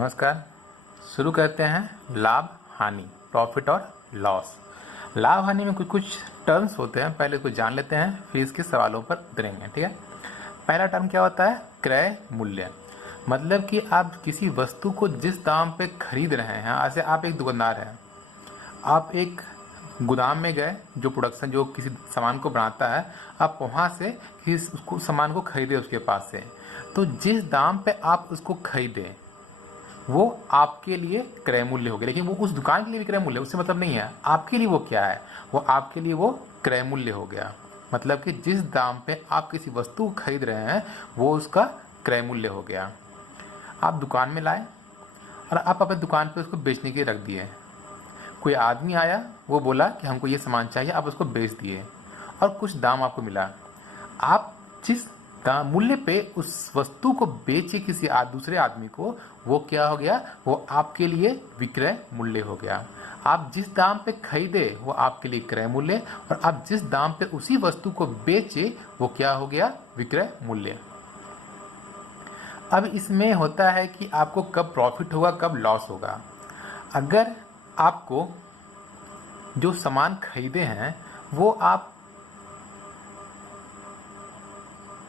नमस्कार। शुरू करते हैं लाभ हानि, प्रॉफिट और लॉस। लाभ हानि में कुछ कुछ टर्म्स होते हैं, पहले कुछ जान लेते हैं फिर इसके सवालों पर उतरेंगे। ठीक है। पहला टर्म क्या होता है? क्रय मूल्य। मतलब कि आप किसी वस्तु को जिस दाम पे खरीद रहे हैं, जैसे आप एक दुकानदार हैं, आप एक गोदाम में गए जो प्रोडक्शन जो किसी सामान को बनाता है, आप वहाँ से उसको सामान को खरीदे उसके पास से, तो जिस दाम पे आप उसको खरीदे वो आपके लिए क्रय मूल्य हो गया। लेकिन वो उस दुकान के लिए भी क्रय मूल्य, उससे मतलब नहीं है। आपके लिए वो क्या है? वो आपके लिए वो क्रय मूल्य हो गया। मतलब कि जिस दाम पे आप किसी वस्तु को खरीद रहे हैं वो उसका क्रय मूल्य हो गया। आप दुकान में लाए और आप अपने दुकान पे उसको बेचने के लिए रख दिए। कोई आदमी आया, वो बोला कि हमको ये सामान चाहिए, आप उसको बेच दिए और कुछ दाम आपको मिला। आप जिस दाम मूल्य पे उस वस्तु को बेचे किसी दूसरे आदमी को, वो क्या हो गया? वो आपके लिए विक्रय मूल्य हो गया। आप जिस दाम पे खरीदे वो आपके लिए क्रय मूल्य, और आप जिस दाम पे उसी वस्तु को बेचे वो क्या हो गया? विक्रय मूल्य। अब इसमें होता है कि आपको कब प्रॉफिट होगा, कब लॉस होगा। अगर आपको जो सामान खरीदे हैं वो आप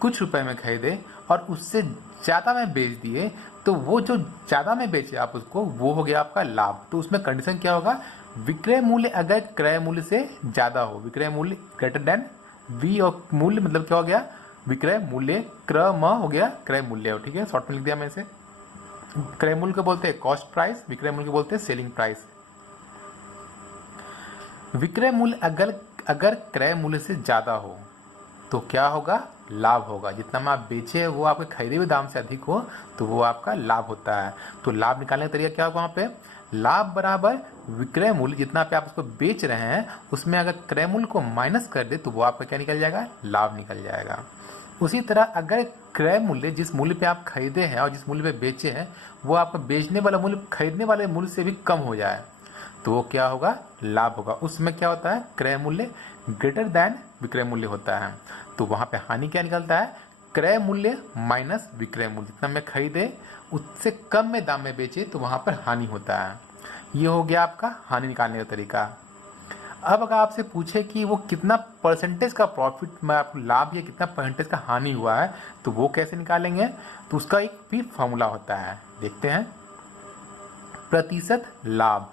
कुछ रुपए में खरीदे और उससे ज़्यादा में बेच दिए, तो वो जो ज़्यादा में बेचे आप उसको, वो हो गया आपका लाभ। तो उसमें कंडीशन क्या होगा? विक्रय मूल्य अगर क्रय मूल्य से ज़्यादा हो, विक्रय मूल्य ग्रेटर देन वी, और मूल्य मतलब क्या हो गया? विक्रय मूल्य, क्रम हो गया क्रय मूल्य। ठीक है, शॉर्ट में लिख दिया मैं इसे। क्रय मूल्य को बोलते हैं कॉस्ट प्राइस, विक्रय मूल्य को बोलते हैं सेलिंग प्राइस। विक्रय मूल्य अगर क्रय मूल्य से ज़्यादा हो तो क्या होगा? लाभ होगा। जितना में आप बेचे हैं वो आपके खरीदे हुए दाम से अधिक हो तो वो आपका लाभ होता है। तो लाभ निकालने का तरीका क्या होगा? वहाँ पे लाभ बराबर विक्रय मूल्य, जितना पे आप उसको बेच रहे हैं उसमें अगर क्रय मूल्य को माइनस कर दे तो वो आपका क्या निकल जाएगा? लाभ निकल जाएगा। उसी तरह अगर क्रय मूल्य जिस मूल्य पे आप खरीदे हैं और जिस मूल्य पे बेचे हैं वो आपका बेचने वाला मूल्य खरीदने वाले मूल्य से भी कम हो जाए तो वो क्या होगा? लाभ होगा। उसमें क्या होता है? क्रय मूल्य ग्रेटर देन विक्रय मूल्य होता है। तो वहां पे हानि क्या निकलता है? क्रय मूल्य माइनस विक्रय मूल्य। जितना में खरीदे उससे कम में दाम में बेचे तो वहां पर हानि होता है। ये हो गया आपका हानि निकालने का तरीका। अब अगर आपसे पूछे कि वो कितना परसेंटेज का प्रॉफिट में आपको लाभ या कितना परसेंटेज का हानि हुआ है तो वो कैसे निकालेंगे? तो उसका एक भी फॉर्मूला होता है, देखते हैं। प्रतिशत लाभ।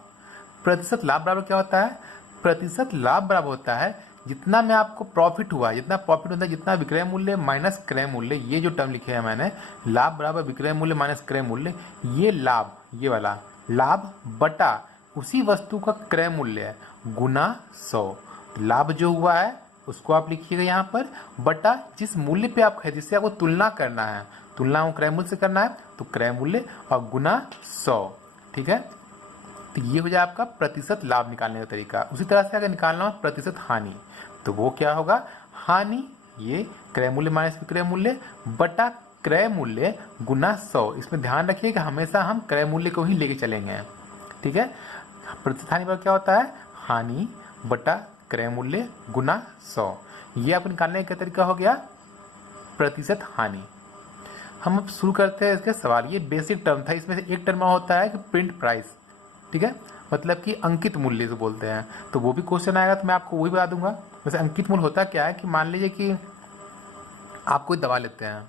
प्रतिशत लाभ बराबर क्या होता है? प्रतिशत लाभ बराबर होता है जितना में आपको प्रॉफिट हुआ, जितना प्रॉफिट होता है, जितना विक्रय मूल्य माइनस क्रय मूल्य। ये जो टर्म लिखे हैं मैंने, लाभ बराबर विक्रय मूल्य माइनस क्रय मूल्य, ये लाभ, ये वाला लाभ बटा उसी वस्तु का क्रय मूल्य गुना 100। तो लाभ जो हुआ है उसको आप लिखिएगा यहाँ पर, बटा जिस मूल्य पे आप खरीदे, जिससे आपको तुलना करना है, तुलना को क्रय मूल्य से करना है तो क्रय मूल्य और गुना 100। ठीक है, तो ये हो जाए आपका प्रतिशत लाभ निकालने का तरीका। उसी तरह से अगर निकालना हो प्रतिशत हानि तो वो क्या होगा? हानि ये क्रय मूल्य माइनस विक्रय मूल्य बटा क्रय मूल्य गुना 100। इसमें ध्यान रखिए कि हमेशा हम क्रय मूल्य को ही लेके चलेंगे। ठीक है, प्रतिशत हानि पर क्या होता है? हानि बटा क्रय मूल्य गुना 100। ये आपको निकालने का तरीका हो गया प्रतिशत हानि। हम अब शुरू करते हैं इसके सवाल। ये बेसिक टर्म था, इसमें से एक टर्म होता है कि प्रिंट प्राइस। ठीक है, मतलब कि अंकित मूल्य जो बोलते हैं, तो वो भी क्वेश्चन आएगा तो मैं आपको वही बता दूंगा। वैसे अंकित मूल्य होता क्या है कि मान लीजिए कि आप कोई दवा लेते हैं,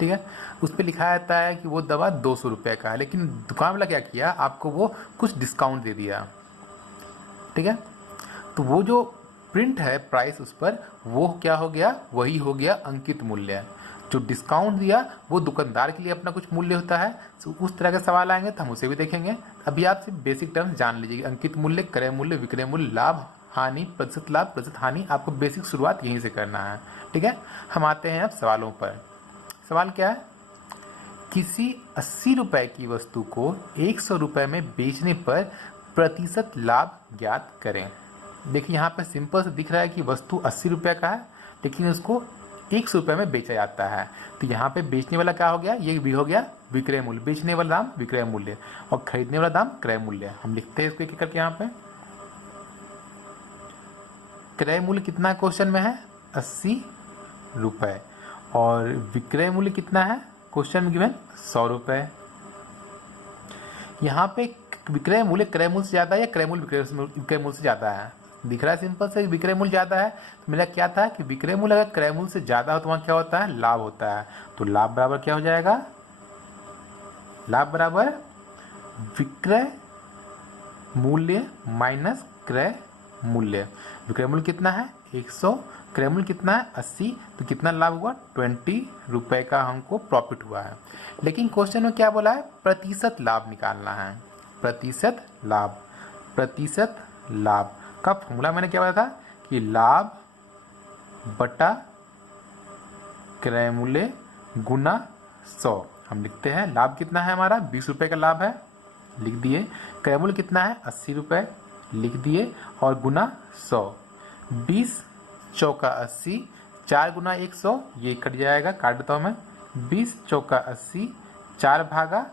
ठीक है, उस पर लिखा रहता है कि वो दवा 200 रुपये का है, लेकिन दुकान वाला क्या किया, आपको वो कुछ डिस्काउंट दे दिया। ठीक है, तो वो जो प्रिंट है प्राइस उस पर, वो क्या हो गया? वही हो गया अंकित मूल्य। जो डिस्काउंट दिया वो दुकानदार के लिए अपना कुछ मूल्य होता है। तो उस तरह के सवाल आएंगे तो हम उसे भी देखेंगे। अभी आप सिर्फ बेसिक टर्म्स जान लीजिए, अंकित मूल्य, क्रय मूल्य, विक्रय मूल्य, लाभ हानि, प्रतिशत लाभ, प्रतिशत हानि। आपको बेसिक शुरुआत यहीं से करना है। ठीक है, हम आते हैं अब सवालों पर। सवाल क्या है? किसी 80 रुपए की वस्तु को 100 रुपए में बेचने पर प्रतिशत लाभ ज्ञात करें। देखिए यहाँ पर सिंपल से दिख रहा है कि वस्तु 80 रुपये का है लेकिन उसको 100 रुपये में बेचा जाता है। तो यहाँ पे बेचने वाला क्या हो गया? ये भी हो गया विक्रय मूल्य। बेचने वाला दाम विक्रय मूल्य और खरीदने वाला दाम क्रय मूल्य। हम लिखते हैं इसको एक करके। यहाँ पे क्रय मूल्य कितना क्वेश्चन में है? 80 रुपये। और विक्रय मूल्य कितना है क्वेश्चन में गिवन? 100 रुपये। यहाँ पे विक्रय मूल्य क्रय मूल्य से ज़्यादा है या क्रय मूल्य विक्रय मूल्य से ज़्यादा है? दिख रहा है सिंपल से, विक्रय मूल्य ज़्यादा है। तो मेरा क्या था कि विक्रय मूल्य अगर क्रय मूल्य से ज़्यादा हो तो वहाँ क्या होता है? लाभ होता है। तो लाभ बराबर क्या हो जाएगा? लाभ बराबर विक्रय मूल्य माइनस क्रय मूल्य। विक्रय मूल्य कितना है? 100, क्रय मूल्य कितना है? 80। तो कितना लाभ हुआ? 20 रुपए का हमको प्रॉफिट हुआ है। लेकिन क्वेश्चन में क्या बोला है? प्रतिशत लाभ निकालना है। प्रतिशत लाभ, प्रतिशत लाभ का फॉर्मूला मैंने क्या बताया था कि लाभ बटा क्रय मूल्य गुना 100। हम लिखते हैं लाभ कितना है हमारा? 20 रुपए का लाभ है, लिख दिए। क्रय मूल्य कितना है? 80 रुपए, लिख दिए। और गुना 100, 20 चौका 80, 4 गुना 100, ये कट जाएगा, काट देता हूँ मैं। 20 चौका 80, 4 भागा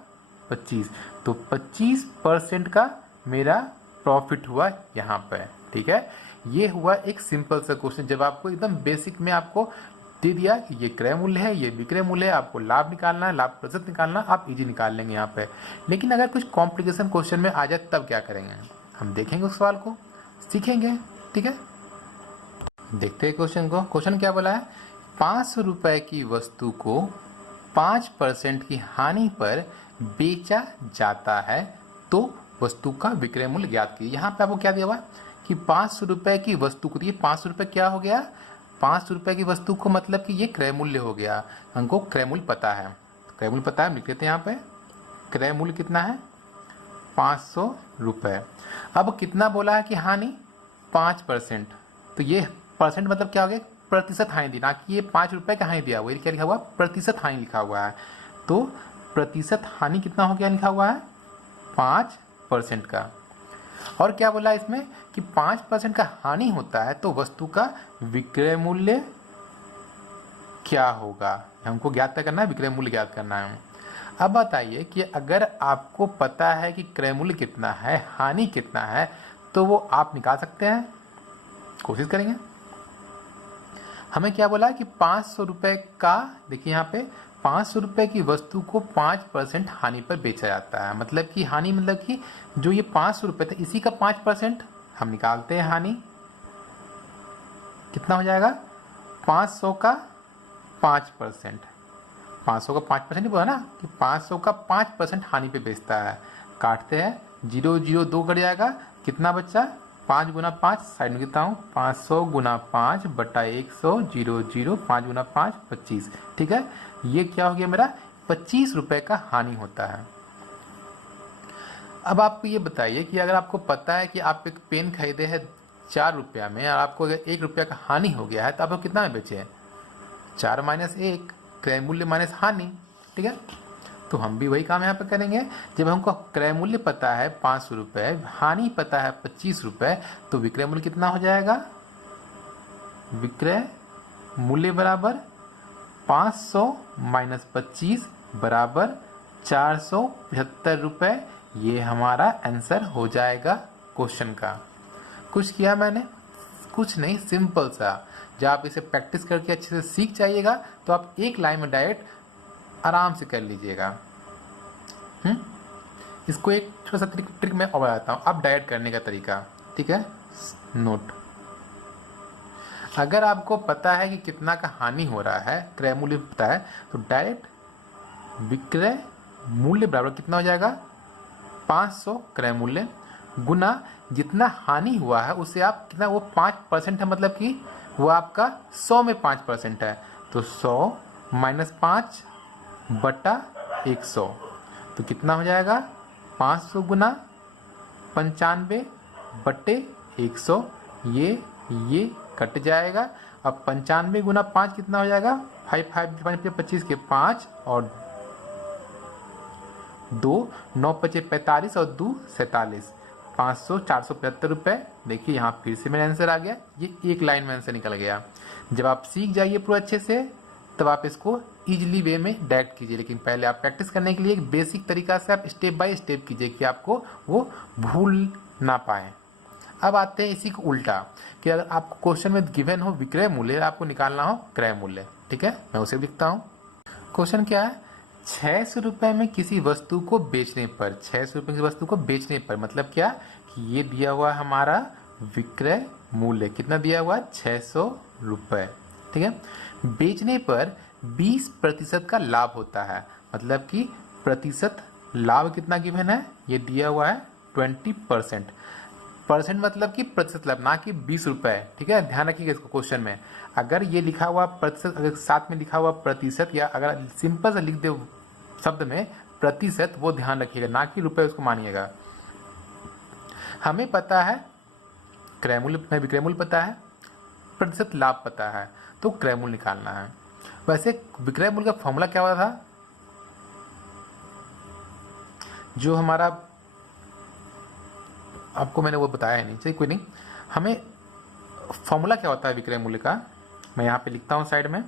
25, तो 25% का मेरा प्रॉफिट हुआ यहाँ पे। ठीक है, ये हुआ एक सिंपल सा क्वेश्चन। जब आपको एकदम बेसिक में आपको दे दिया कि ये क्रय मूल्य है, ये विक्रय मूल्य है, आपको लाभ निकालना है, लाभ प्रतिशत निकालना, आप इजी निकाल लेंगे यहाँ पे। लेकिन अगर कुछ कॉम्प्लिकेशन क्वेश्चन में आ जाए तब क्या करेंगे? हम देखेंगे उस सवाल को, सीखेंगे। ठीक है, देखते हैं क्वेश्चन को। क्वेश्चन क्या बोला है? 500 रुपए की वस्तु को 5% की हानि पर बेचा जाता है तो वस्तु का विक्रय मूल्य ज्ञात कीजिए। यहाँ पे आपको क्या दिया हुआ कि 500 रुपए की वस्तु को, ये 500 रुपए क्या हो गया? 500 रुपए की वस्तु को मतलब कि ये क्रय मूल्य हो गया। हमको क्रय मूल्य पता है, क्रय मूल्य पता है, लिख लेते हैं यहाँ पे। क्रय मूल्य कितना है? 500 रुपए। अब कितना बोला है कि हानि? 5%। तो ये परसेंट मतलब क्या हो गया? प्रतिशत हानि दी, ना कि ये 5 रुपए का हानि दिया हुआ। ये क्या लिखा हुआ? प्रतिशत हानि लिखा हुआ है। तो प्रतिशत हानि कितना हो गया लिखा हुआ है? 5% का। और क्या बोला इसमें कि 5% का हानि होता है तो वस्तु का विक्रय मूल्य क्या होगा? हमको ज्ञात करना है, विक्रय मूल्य ज्ञात करना है। अब बताइए कि अगर आपको पता है कि क्रय मूल्य कितना है, हानि कितना है, तो वो आप निकाल सकते हैं। कोशिश करेंगे। हमें क्या बोला कि 500 रुपए का, देखिए यहाँ पे 500 रुपए की वस्तु को 5% हानि पर बेचा जाता है। मतलब कि हानि मतलब कि जो ये 500 रुपए थे इसी का 5% हम निकालते हैं। हानि कितना हो जाएगा? 500 का 5%, 500 का 5% ही बोला ना कि 500 का 5% हानि पे बेचता है। काटते हैं, 0 0 2 कट जाएगा, कितना बच्चा? 5 गुना 5, साइड में लिखता हूँ, 500 गुना 5 बटा 100, 0 0, 5 गुना 5 25। ठीक है, ये क्या हो गया मेरा? 25 रुपए का हानि होता है। अब आपको ये बताइए कि अगर आपको पता है कि आप एक पेन खरीदे हैं 4 रुपया में और आपको अगर 1 रुपया का हानि हो गया है तो आप कितना में बेचे? 4 माइनस 1, क्रय मूल्य माइनस हानि। ठीक है, तो हम भी वही काम यहाँ पे करेंगे। जब हमको क्रय मूल्य पता है 500 रुपए, हानि पता है 25 रुपए, तो विक्रय मूल्य कितना हो जाएगा? विक्रय मूल्य बराबर 500 माइनस 25 बराबर 475 रुपए। ये हमारा आंसर हो जाएगा क्वेश्चन का। कुछ किया मैंने? कुछ नहीं, सिंपल सा। जब आप इसे प्रैक्टिस करके अच्छे से सीख जाइएगा तो आप एक लाइन में डायरेक्ट आराम से कर लीजिएगा। इसको एक छोटा सा ट्रिक मैं और बताता हूँ, आप डायरेक्ट करने का तरीका। ठीक है, नोट। अगर आपको पता है कि कितना का हानि हो रहा है, क्रय मूल्य पता है, तो डायरेक्ट विक्रय मूल्य बराबर कितना हो जाएगा? 500 क्रय मूल्य गुना जितना हानि हुआ है उससे आप कितना, वो 5% है, मतलब कि वो आपका 100 में 5% है, तो 100 माइनस 5 बटा 100, तो कितना हो जाएगा? 500 गुना 95 बटे 100, ये कट जाएगा। अब 95 गुना 5 कितना हो जाएगा? 5 25 के 5 और 2, 9 पचे 45 और 2 47, 500 475 रुपए। देखिए यहाँ फिर से मेरा आंसर आ गया। ये एक लाइन में आंसर निकल गया। जब आप सीख जाइए पूरा अच्छे से तब आप इसको इजीली वे में डायरेक्ट कीजिए, लेकिन पहले आप प्रैक्टिस करने के लिए एक बेसिक तरीका से आप स्टेप बाय स्टेप कीजिए कि आपको वो भूल ना पाए। अब आते हैं इसी को उल्टा, कि अगर आपको क्वेश्चन में गिवन हो विक्रय मूल्य, आपको निकालना हो क्रय मूल्य। ठीक है, मैं उसे लिखता हूँ। क्वेश्चन क्या है? ₹600 में किसी वस्तु को बेचने पर, ₹600 की वस्तु को बेचने पर मतलब क्या कि ये दिया हुआ हमारा विक्रय मूल्य, कितना दिया हुआ है ₹600, ठीक है। बेचने पर 20% का लाभ होता है, मतलब कि प्रतिशत लाभ कितना गिवन है, ये दिया हुआ है 20%। परसेंट मतलब कि प्रतिशत लाभ, ना कि ₹20, ठीक है। ध्यान रखिएगा इसको क्वेश्चन में, अगर ये लिखा हुआ प्रतिशत, अगर साथ में लिखा हुआ प्रतिशत, या अगर सिंपल से लिख दे शब्द में प्रतिशत, वो ध्यान रखिएगा, ना कि रुपए उसको मानिएगा। हमें पता है क्रय मूल्य, विक्रय मूल्य पता है, प्रतिशत लाभ पता है, तो क्रय मूल्य निकालना है। वैसे विक्रय मूल्य का फॉर्मूला क्या होता था, जो हमारा आपको मैंने वो बताया नहीं, चलिए कोई नहीं। हमें फॉर्मूला क्या होता है विक्रय मूल्य का, मैं यहाँ पे लिखता हूँ साइड में।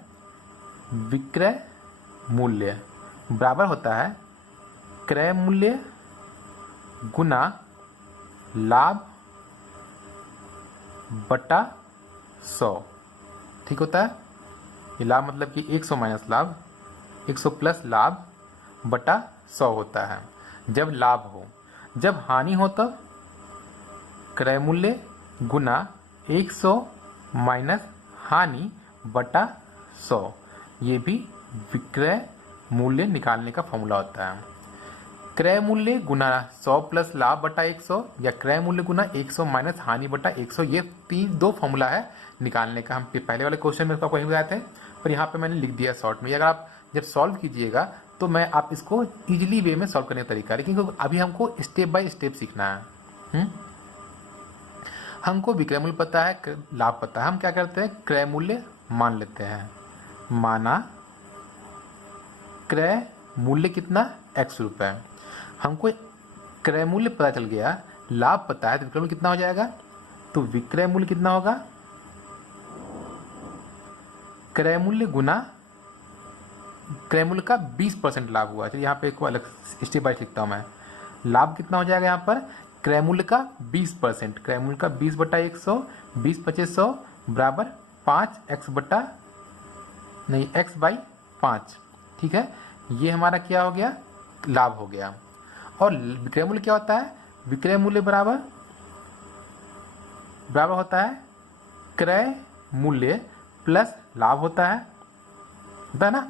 विक्रय मूल्य बराबर होता है क्रय मूल्य गुना लाभ बटा 100, ठीक होता है। ये लाभ मतलब कि 100 माइनस लाभ, 100 प्लस लाभ बटा 100 होता है जब लाभ हो। जब हानि हो तो क्रय मूल्य गुना 100 माइनस हानि बटा 100, ये भी विक्रय मूल्य निकालने का फॉर्मूला होता है। क्रय मूल्य गुना 100 प्लस लाभ बटा 100, या क्रय मूल्य गुना 100 माइनस हानि बटा 100, ये दो फॉर्मूला है निकालने का। हम पहले वाले क्वेश्चन में आपको वही बताए थे, पर यहाँ पे मैंने लिख दिया शॉर्ट में। अगर आप जब सॉल्व कीजिएगा तो मैं आप इसको इजीली वे में सॉल्व करने का तरीका, लेकिन अभी हमको स्टेप बाय स्टेप सीखना है। हमको विक्रय मूल्य पता है, लाभ पता है, हम क्या करते हैं क्रय मूल्य मान लेते हैं। माना क्रय मूल्य कितना ₹X, हमको क्रय मूल्य पता चल गया, लाभ पता है, तो विक्रय मूल्य कितना हो जाएगा, तो विक्रय मूल्य कितना होगा, क्रय मूल्य गुना क्रय मूल्य का 20% लाभ हुआ। चलिए यहाँ पे एक अलग स्टेप बाय लिखता हूँ मैं। लाभ कितना हो जाएगा यहाँ पर, क्रय मूल्य का 20%, क्रय मूल्य का 20 बटा 100, 20 × 100 बराबर 5x बटा नहीं x बाई 5, ठीक है। ये हमारा क्या हो गया, लाभ हो गया। और विक्रय मूल्य क्या होता है, विक्रय मूल्य बराबर होता है क्रय मूल्य प्लस लाभ होता है ना।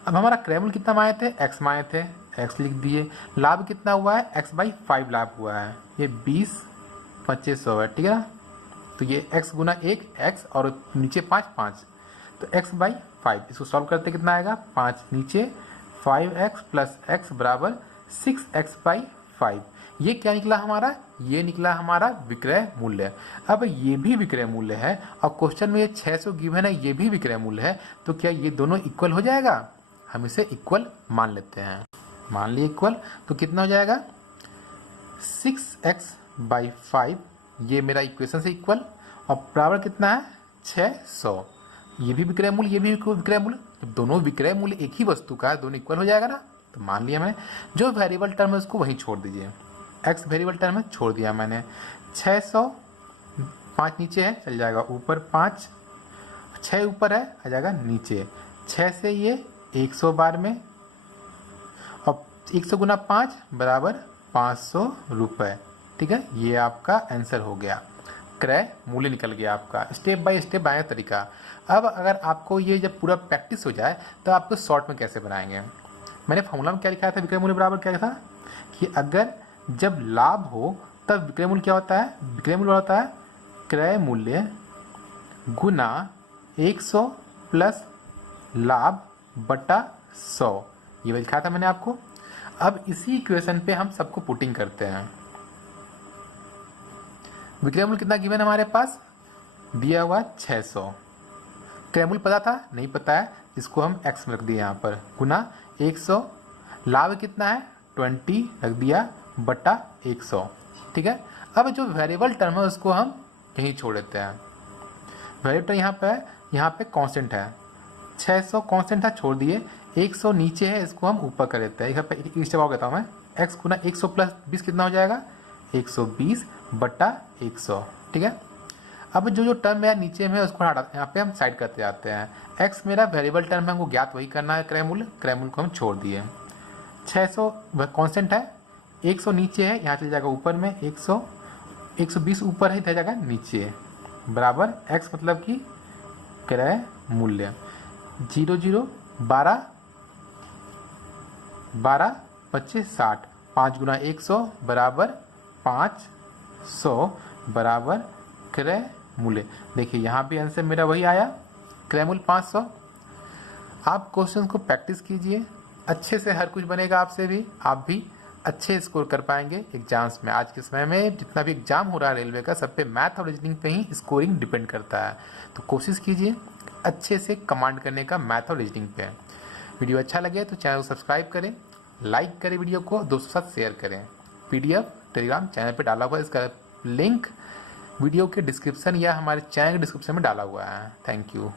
अब हमारा क्रय मूल्य कितना माने थे, x माने थे, x लिख दिए। लाभ कितना हुआ है, x बाई 5 लाभ हुआ है, ये 20 2500 है, ठीक है ना। तो ये x गुना 1 x और नीचे 5 5, तो x बाई 5, इसको सॉल्व करते कितना आएगा, 5 नीचे 5x प्लस x बराबर 6x बाई 5। ये क्या निकला हमारा, ये निकला हमारा विक्रय मूल्य। अब ये भी विक्रय मूल्य है और क्वेश्चन में ये 600 गिवन है, ये भी विक्रय मूल्य है, तो क्या ये दोनों इक्वल हो जाएगा, हम इसे इक्वल मान लेते हैं। मान लिए इक्वल, तो कितना हो जाएगा 6x बाई 5, ये मेरा इक्वेशन से इक्वल, और बराबर कितना है 600। ये भी विक्रय मूल्य, ये भी विक्रय मूल्य, जब दोनों विक्रय मूल्य एक ही वस्तु का है, दोनों इक्वल हो जाएगा ना। तो मान लिया मैंने, जो वेरिएबल टर्म है उसको वहीं छोड़ दीजिए, x वेरिएबल टर्म है छोड़ दिया मैंने। 600, 5 नीचे है चल जाएगा ऊपर, 5 6 ऊपर है आ जाएगा नीचे, 6 से ये 100 बार में, और 100 गुना 5 बराबर 500 रुपये, ठीक है। ये आपका आंसर हो गया, क्रय मूल्य निकल गया आपका। स्टेप बाय स्टेप आया तरीका। अब अगर आपको ये जब पूरा प्रैक्टिस हो जाए तो आपको शॉर्ट में कैसे बनाएंगे, मैंने फॉर्मूला में क्या लिखा था, विक्रय मूल्य बराबर क्या था कि अगर जब लाभ हो तब विक्रय मूल्य क्या होता है, विक्रय मूल्य होता है क्रय मूल्य गुना 100 प्लस लाभ बटा 100, ये लिखा था मैंने आपको। अब इसी इक्वेशन पे हम सबको पुटिंग करते हैं। विक्रय मूल्य कितना गिवन हमारे पास, दिया हुआ 600, क्रय मूल्य पता था, नहीं पता है, इसको हम x में रख दिए यहाँ पर, गुना 100, लाभ कितना है 20 रख दिया बटा 100, ठीक है। अब जो वेरिएबल टर्म है उसको हम यहीं छोड़ देते हैं। वेरिएबल टर्म यहाँ पे कांस्टेंट है, 600 कांस्टेंट था छोड़ दिए, 100 नीचे है, इसको हम ऊपर कर देते हैं। एक स्टेप और कहता हूँ मैं, x गुना 100 प्लस 20 कितना हो जाएगा, 120 बटा 100, ठीक है। अब जो टर्म मेरा नीचे में है उसको हटा, यहाँ पे हम साइड करते जाते हैं। x मेरा वेरिएबल टर्म है, हमको ज्ञात वही करना है क्रय मूल्य को हम छोड़ दिए। 600 वह कांस्टेंट है, 100 नीचे है, यहाँ चल जाएगा ऊपर में, 120 ऊपर है, इधर जाएगा नीचे है, बराबर x मतलब कि क्रय मूल्य 00 12 12 25 60, 5 गुना 100 बराबर 500 बराबर क्रय मूल्य। देखिए यहाँ भी आंसर मेरा वही आया, क्रय मूल्य 500। आप क्वेश्चन को प्रैक्टिस कीजिए, अच्छे से हर कुछ बनेगा आपसे भी, आप भी अच्छे स्कोर कर पाएंगे एग्जाम्स में। आज के समय में जितना भी एग्जाम हो रहा है रेलवे का, सब पे मैथ और रीजनिंग पे ही स्कोरिंग डिपेंड करता है। तो कोशिश कीजिए अच्छे से कमांड करने का मैथ और रीजनिंग पे। वीडियो अच्छा लगे तो चैनल को सब्सक्राइब करें, लाइक करें, वीडियो को दोस्तों के साथ शेयर करें। PDF टेलीग्राम चैनल पे डाला हुआ है, इसका लिंक वीडियो के डिस्क्रिप्शन या हमारे चैनल के डिस्क्रिप्शन में डाला हुआ है। Thank you.